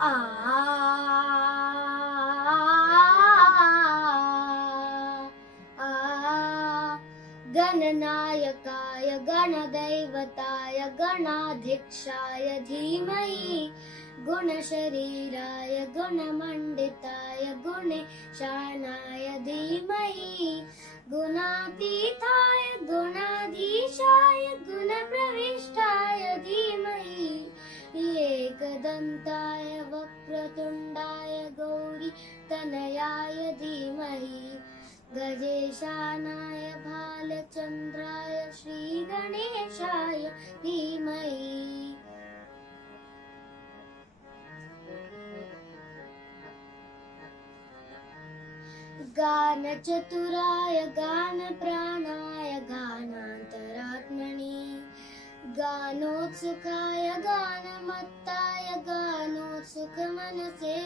आ गणनायकाय गणदैवताय गणाधीक्षाय धीमहि गुणशरीराय गुणमण्डिताय गुणेशानाय धीमहि गुणातीताय गुणाधीशाय गुणप्रविष्टाय धीमहि एकदन्ताय वक्रतुण्डाय गौरीतनयाय धीमहि गजेशानाय भालचन्द्राय श्रीगणेशाय धीमहि गानचतुराय गानप्राणाय गानान्तरात्मने गानोत्सुकाय गानमत्ताय गानोत्सुकमनसे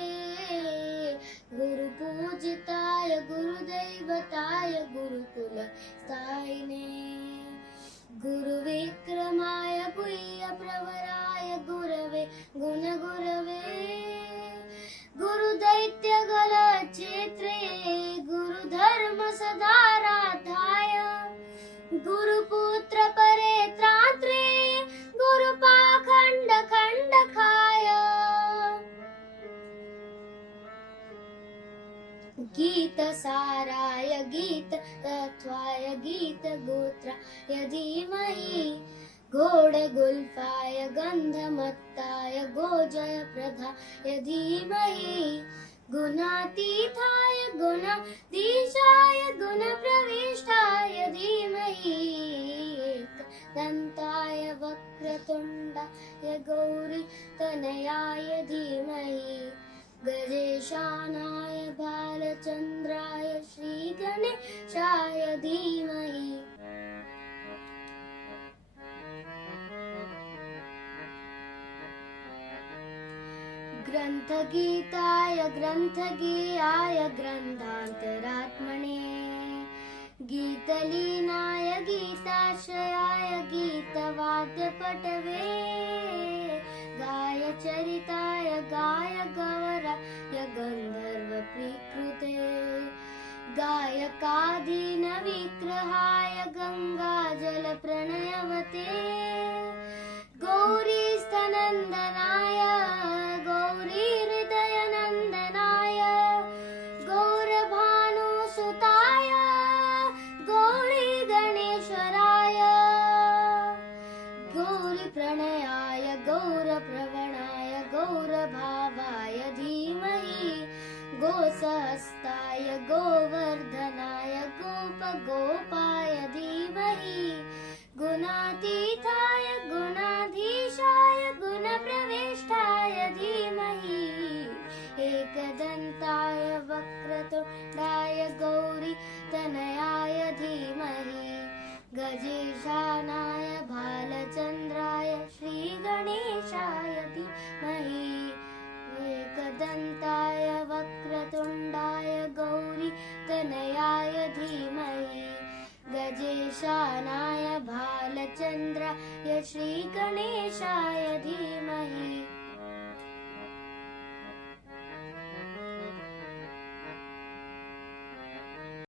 गुरुपूजिताय गुरुदैवताय गुरुकुलस्थायिने गुरुविक्रमाय गुह्यप्रवराय गुरवे गुणगुरवे गुरुदैत्यगलक्षेत्रे गुरुधर्मसदाराधाय गुरुपुत्र परेत्रात्रे गुरुपाखण्डखण्डकाय गीतसाराय गीततत्त्वाय गीतगोत्राय धीमहि घोडगुल्फाय गन्धमत्ताय गोजयप्रदाय धीमहि गुणातीताय गुणाधीशाय गुणप्रविष्टाय धीमहि एकदन्ताय वक्रतुण्डाय गौरीतनयाय धीमहि गजेशानाय भालचन्द्राय श्रीगणेशाय धीमहि ग्रन्थगीताय ग्रन्थगेयाय ग्रन्थान्तरात्मने गीतलीनाय गीताश्रयाय गीतवाद्यपटवे गायचरिताय गायगौराय गन्धर्वप्रीकृते गायकादीनविग्रहाय गङ्गाजलप्रणयवते गौरीस्तनन्दनाय गौरीहृदयनन्दनाय गौरभानुसुताय गौरीगणेश्वराय गौरीप्रणयाय गौरप्रवणाय गौरभावाय धीमहि गोसहस्ताय गोवर्धनाय गोपगोपाय धीमहि गुणातीताय गुणाधीशाय गुणप्रविष्टाय धीमहि एकदन्ताय वक्रतुण्डाय गौरीतनयाय धीमहि गजेशानाय भालचन्द्राय श्रीगणेशाय धीमहि एकदन्ताय वक्रतुण्डाय गौरीतनयाय धीमहि गजेशानाय भालचन्द्राय श्रीगणेशाय धीमहि।